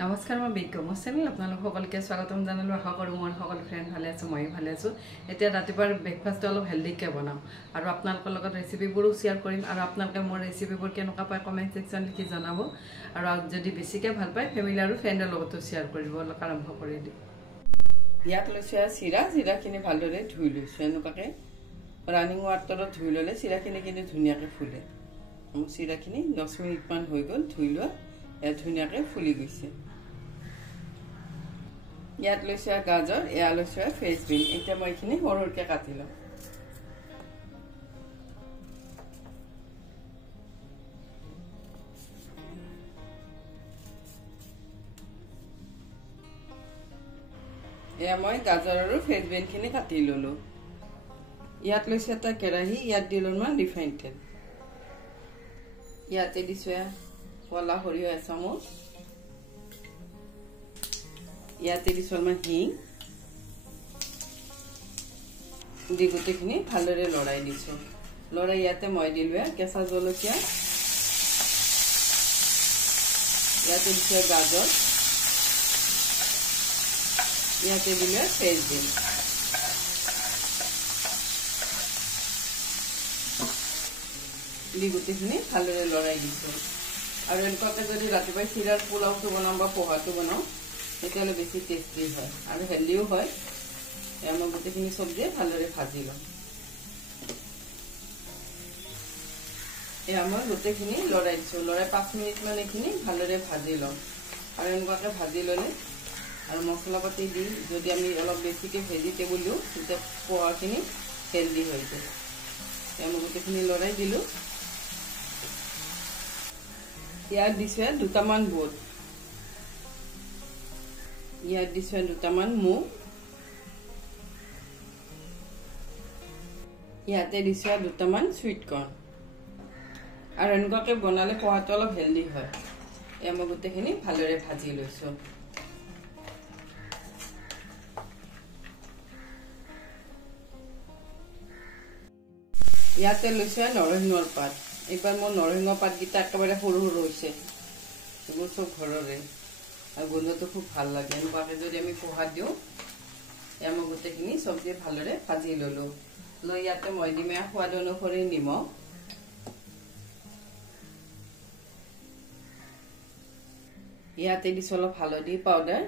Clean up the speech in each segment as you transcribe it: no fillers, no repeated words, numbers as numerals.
নমস্কাৰ মই বিজ্ঞ মোৰ চেনেল আপোনালোক সকলোকে স্বাগতম জনালো আশা কৰোঁ মোৰ সকলো ফ্ৰেণ্ড ভালে আছে মই ভালে আছো এতিয়া ৰাতিপুৱাৰ ব্ৰেকফাষ্টটো অলপ হেলদিকে বনাম আৰু আপোনালোকৰ লগত ৰেচিপিবোৰো শেয়াৰ কৰিম আৰু আপোনালোকে মোৰ ৰেচিপিবোৰ কেনেকুৱা পায় কমেন্ট সেকশন লিখি জনাব আৰু যদি বেছিকে ভাল পায় ফেমিলি আৰু ফ্ৰেণ্ডৰ লগতো শেয়াৰ কৰিব আৰম্ভ কৰি দিম ইয়াত লৈছে চিৰাখিনি ভালদৰে ধুই লৈছো এনেকুৱাকে ৰানিং ৱাটাৰত ধুই ললে চিৰাখিনি কিন্তু ধুনীয়াকৈ ফুলে মোৰ চিৰাখিনি 10 মিনিট মান হৈ গল ধুই লোৱা এ ধুনীয়াকৈ ফুলি গৈছে ইয়াত লৈছে গাজৰ এয়া লৈছে ফ্ৰেঞ্চবিন এতিয়া মই এইখিনি সৰুকৈ কাটি লম এয়া মই গাজৰ আৰু ফ্ৰেঞ্চবিনখিনি কাটি ললো ইয়াত লৈছে এটা কেৰাহী ইয়াত দিলো মই ৰিফাইন তেল ইয়াতে দিছো কলা সৰিয়হ এচামুচ ইয়াতে দিছো মই হিং দি গোটেইখিনি ভালদৰে লৰাই দিছো লৰাই ইয়াতে মই দিলো কেঁচা জলকীয়া ইয়াতে দিছো গাজৰ ইয়াতে দিলো ফ্ৰেঞ্চবিন দি গোটেইখিনি ভালদৰে লৰাই দিছো আৰু এনেকুৱাকৈ যদি ৰাতিপুৱা চিৰাৰ পোলাওটো বনাওঁ বা পোহাটো বনাওঁ তেতিয়াহ'লে বেছি টেষ্টি হয় আৰু হেল্ডিও হয় মই গোটেইখিনি চব্জি ভালদৰে ভাজি লওঁ এয়া মই গোটেইখিনি লৰাই দিছো লৰাই 5 মিনিট মান এইখিনি ভালদৰে ভাজি লওঁ আৰু এনেকুৱাকৈ ভাজি ল'লে আৰু মছলা পাতি দি যদি আমি অলপ বেছিকৈ ভেজিটেবল দিওঁ তেতিয়া পোহাখিনি হেল্ডি হৈ যায় মই গোটেইখিনি লৰাই দিলোঁ ইয়াত দিছে দুটামান বুট ইয়াত দিছে দুটামান মুগ ইয়াতে দিছে দুটামান সুইট কৰ্ণ আৰু এনেকুৱাকৈ বনালে পোহাটো অলপ হেল্ডি হয় এয়া মই গোটেইখিনি ভালদৰে ভাজি লৈছো ইয়াতে লৈছে নৰসিংহৰ পাত এইবাৰ মোৰ নৰসিংহ পাতকেইটা একেবাৰে সৰু সৰু হৈছে এইবোৰ চব ঘৰৰে আৰু গোন্ধটো খুব ভাল লাগে এনেকুৱাকৈ যদি আমি পোহাত দিওঁ এয়া মই গোটেইখিনি চব্জি ভালদৰে ভাজি ললো লৈ ইয়াতে মই দিম সোৱাদ অনুসৰি নিমখ ইয়াতে দিছো অলপ হালধি পাউডাৰ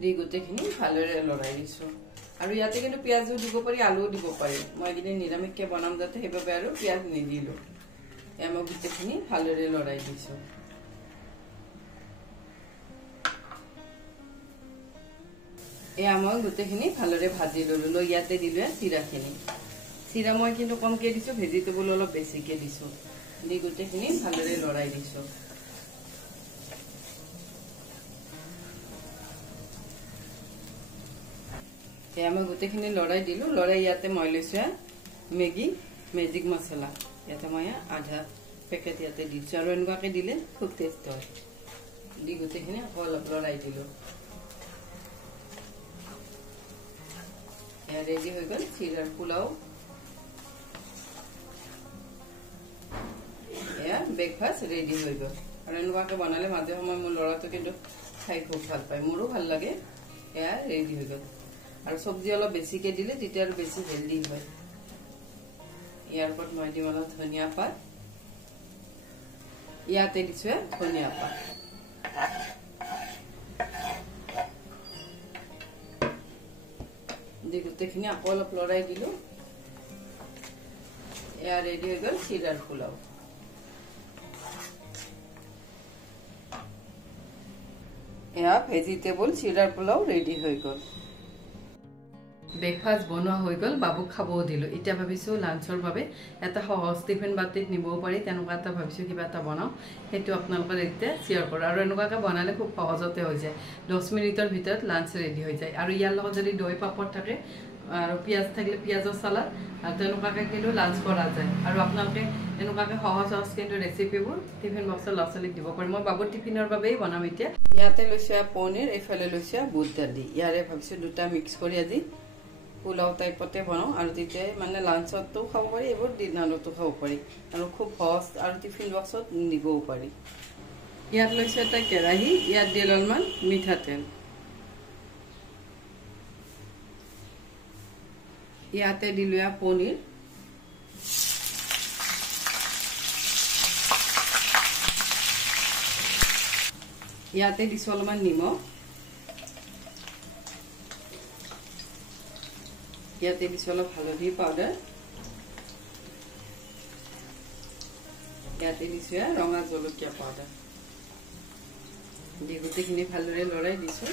দি গোটেইখিনি ভালদৰে লৰাই দিছো আৰু ইয়াতে কিন্তু পিয়াজো দিব পাৰি আলুও দিব পাৰি মই এদিন নিৰামিষকে বনাম যাতে সেইবাবে আৰু পিয়াজ নিদিলো এয়া মই গোটেইখিনি ভালদৰে লৰাই দিছো এয়া মই গোটেইখিনি ভালদৰে ভাজি ললো লৈ ইয়াতে দিলো চিৰাখিনি চিৰা মই কিন্তু কমকে দিছো ভেজিটেবল অলপ বেছিকে দিছো দি গোটেইখিনি ভালদৰে লৰাই দিছো এয়া মই গোটেইখিনি লৰাই দিলো লৰাই ইয়াতে মই লৈছো মেজিক মছলা ইয়াতে মই আধা পেকেট ইয়াতে দিছো আৰু এনেকুৱাকৈ দিলে খুব টেষ্ট হয় দি গোটেইখিনি অলপ লৰাই দিলো এয়া ৰেডি হৈ গ'ল চিৰাৰ পোলাও এয়া ব্ৰেকফাষ্ট ৰেডি হৈ গ'ল আৰু এনেকুৱাকৈ বনালে মাজে সময় মোৰ ল'ৰাটো কিন্তু খাই খুব ভাল পায় মোৰো ভাল লাগে এয়া ৰেডি হৈ গ'ল আৰু চব্জি অলপ বেছিকে দিলে তেতিয়া আৰু বেছি হেল্ডি হয় ইয়াৰ ওপৰত মই দিম অলপ ধনিয়া পাত ইয়াতে দিছো ধনিয়া পাত দি গোটেইখিনি আকৌ অলপ লৰাই দিলো এয়া ৰেডি হৈ গ'ল চিৰাৰ পোলাও এয়া ভেজিটেবল চিৰাৰ পোলাও ৰেডি হৈ গ'ল ব্ৰেকফাষ্ট বনোৱা হৈ গ'ল বাবুক খাবও দিলো এতিয়া ভাবিছো লাঞ্চৰ বাবে এটা সহজ টিফিন বাটিত নিবও পাৰি তেনেকুৱা এটা ভাবিছো কিবা এটা বনাও সেইটো আপোনালোকৰ এতিয়া শেয়াৰ কৰোঁ আৰু এনেকুৱাকৈ বনালে খুব সহজতে হৈ যায় 10 মিনিটৰ ভিতৰত লাঞ্চ ৰেডি হৈ যায় আৰু ইয়াৰ লগত যদি দৈ পাপৰ থাকে আৰু পিঁয়াজ থাকিলে পিঁয়াজৰ চালাড আৰু তেনেকুৱাকৈ কিন্তু লাঞ্চ কৰা যায় আৰু আপোনালোকে এনেকুৱাকৈ সহজ কিন্তু ৰেচিপিবোৰ টিফিন বক্সৰ ল'ৰা ছোৱালীক দিব পাৰি মই বাবুৰ টিফিনৰ বাবেই বনাম এতিয়া ইয়াতে লৈছো পনীৰ এইফালে লৈছো বুট দালি ইয়াৰে ভাবিছো দুটা মিক্স কৰি আজি পোলাও টাইপতে বনাওঁ আৰু তেতিয়া মানে লাঞ্চতো খাব পাৰি এইবোৰ ডিনাৰতো খাব পাৰি আৰু খুব সহজ আৰু টিফিন বক্সত নিবও পাৰি ইয়াত লৈছো এটা কেৰাহী, ইয়াত দিল অলপমান মিঠাতেল, ইয়াতে দিলো পনীৰ, ইয়াতে দিছো অলপমান নিমখ, ইয়াতে দিছো অলপ হালধি পাউডাৰ, ইয়াতে দিছো ৰঙা জলকীয়া পাউডাৰ দি গোটেইখিনি ভালদৰে লৰাই দিছো।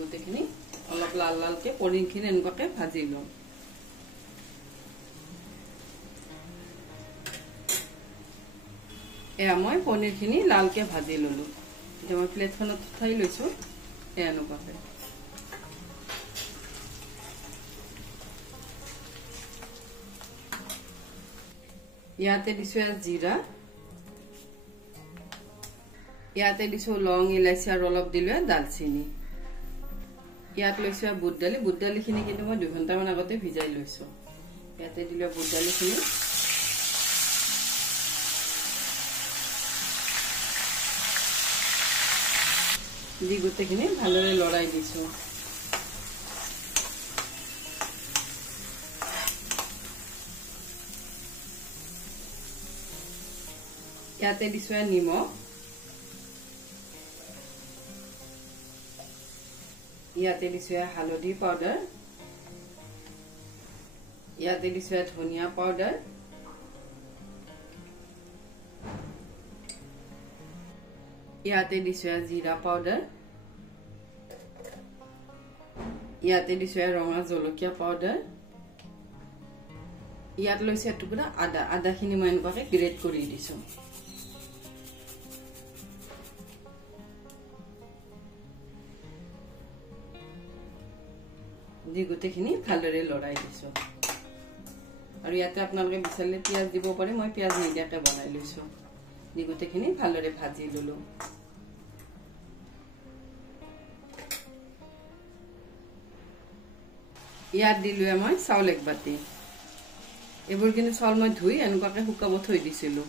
গোটেইখিনি অলপ লাল লালকে পনীৰখিনি এনেকুৱাকে ভাজি লওঁ। এয়া মই পনীৰখিনি লালকে ভাজি ললো। এতিয়া মই প্লেটখনত উঠাই লৈছো এনেকুৱাকে। ইয়াতে দিছো জিৰা, ইয়াতে দিছো লং, ইলাচি আৰু অলপ দিলো দালচিনি। ইয়াত লৈছো বুট দালি, বুট দালিখিনি কিন্তু মই 2 ঘণ্টামান আগতে ভিজাই লৈছো। ইয়াতে দিলো বুট দালিখিনি, দি গোটেইখিনি ভালদৰে লৰাই দিছো। ইয়াতে দিছো নিমখ, ইয়াতে দিছো হালধি পাউডাৰ, ইয়াতে দিছো ধনিয়া পাউডাৰ, ইয়াতে দিছো জিৰা পাউডাৰ, ইয়াতে দিছো ৰঙা জলকীয়া পাউডাৰ, ইয়াত লৈছো এটুকুৰা আদা, আদাখিনি মই এনেকুৱাকে গ্ৰেট কৰি দিছো। দি গোটেইখিনি ভালদৰে লৰাই দিছো। আৰু ইয়াতে আপোনালোকে বিচাৰিলে পিঁয়াজ দিব পাৰে, মই পিঁয়াজ নিদিয়াকে বনাই লৈছো। দি গোটেইখিনি ভালদৰে ভাজি ললো। ইয়াত দিলো মই চাউল 1 বাটি। এইবোৰ কিন্তু চাউল মই ধুই এনেকুৱাকে শুকাব থৈ দিছিলো।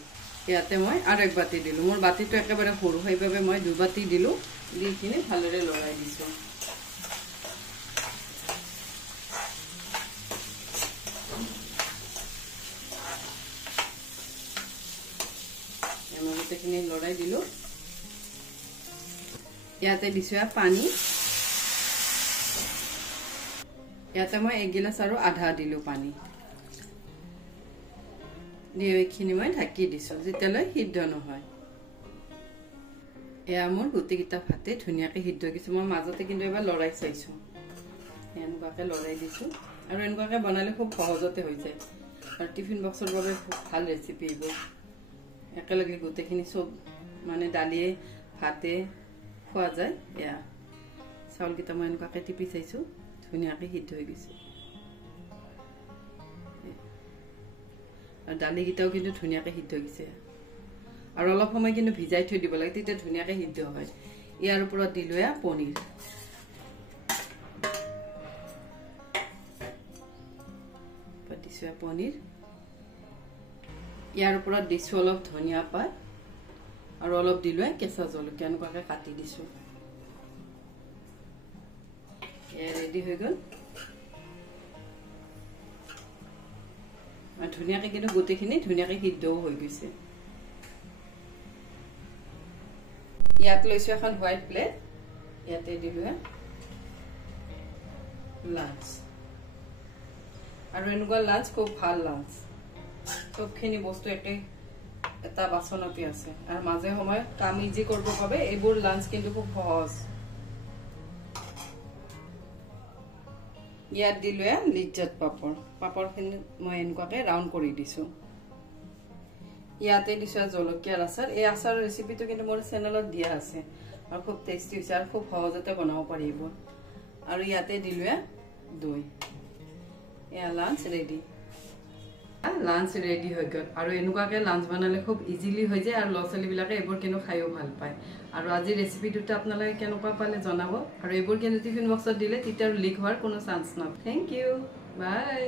ইয়াতে মই আৰু 1 বাটি দিলো। মোৰ বাটিটো একেবাৰে সৰু, সেইবাবে মই 2 বাটি দিলো। দি খিনি ভালদৰে লৰাই দিছো। গোটেইখিনি লৰাই দিলো। ইয়াতে দিছো পানী, ইয়াতে মই 1 গিলাচ আৰু আধা দিলো পানী। দি এইখিনি মই ঢাকি দিছো যেতিয়ালৈ সিদ্ধ নহয়। এয়া মোৰ গোটেইকেইটা ভাতে ধুনীয়াকে সিদ্ধ হৈছে। মই মাজতে কিন্তু এবাৰ লৰাই চাইছো। এনেকুৱাকে লৰাই দিছো। আৰু এনেকুৱাকে বনালে খুব সহজতে হৈ যায়। আৰু টিফিন বক্সৰ বাবে খুব ভাল ৰেচিপি এইবোৰ। একেলগে গোটেইখিনি চব মানে দালিয়ে ভাতে খোৱা যায়। এয়া চাউলকেইটা মই এনেকুৱাকে টিপি চাইছো, ধুনীয়াকে সিদ্ধ হৈ গৈছে। আৰু দালিকেইটাও কিন্তু ধুনীয়াকে সিদ্ধ হৈ গৈছে। আৰু অলপ সময় কিন্তু ভিজাই থৈ দিব লাগে, তেতিয়া ধুনীয়াকে সিদ্ধ হয়। ইয়াৰ ওপৰত দিলো পনীৰ, দিছো পনীৰ। ইয়াৰ ওপৰত দিছো অলপ ধনিয়া পাত আৰু অলপ দিলো কেঁচা জলকীয়া, এনেকুৱাকে কাটি দিছো। এয়া ৰেডি হৈ গল। ধুনীয়াকে কিন্তু গোটেইখিনি ধুনীয়াকে সিদ্ধও হৈ গৈছে। ইয়াত লৈছো এখন হোৱাইট প্লেট, ইয়াতে দিলো লাঞ্চ। আৰু এনেকুৱা লাঞ্চ খুব ভাল লাঞ্চ। সবখিনি বস্তু এটা বাচনতে আছে। আৰু মাজে সময়ে কাম ইজি কৰিব বাবে এইবোৰ লাঞ্চ কিন্তু খুব সহজ। ইয়াত দিলো লিজ্জত পাপৰ। পাপৰখিনি মই এনেকুৱাকে ৰাউণ্ড কৰি দিছো। ইয়াতে দিছো জলকীয়াৰ আচাৰ। এই আচাৰৰ ৰেচিপিটো কিন্তু মোৰ চেনেলত দিয়া আছে আৰু খুব টেষ্টি হৈছে আৰু খুব সহজতে বনাব পাৰিব। আৰু ইয়াতে দিলো দৈ। এয়া লাঞ্চ ৰেডি। লাঞ্চ ৰেডি হৈ গ'ল আৰু এনেকুৱাকৈ লাঞ্চ বনালে খুব ইজিলি হৈ যায় আৰু ল'ৰা ছোৱালীবিলাকে এইবোৰ কিন্তু খায়ো ভাল পায় আৰু আজি ৰেচিপি দুটা আপোনালোকে কেনেকুৱা পালে জনাব আৰু এইবোৰ কিন্তু টিফিন বক্সত দিলে তেতিয়া লিক হোৱাৰ কোনো চান্স নাই থেংক ইউ বাই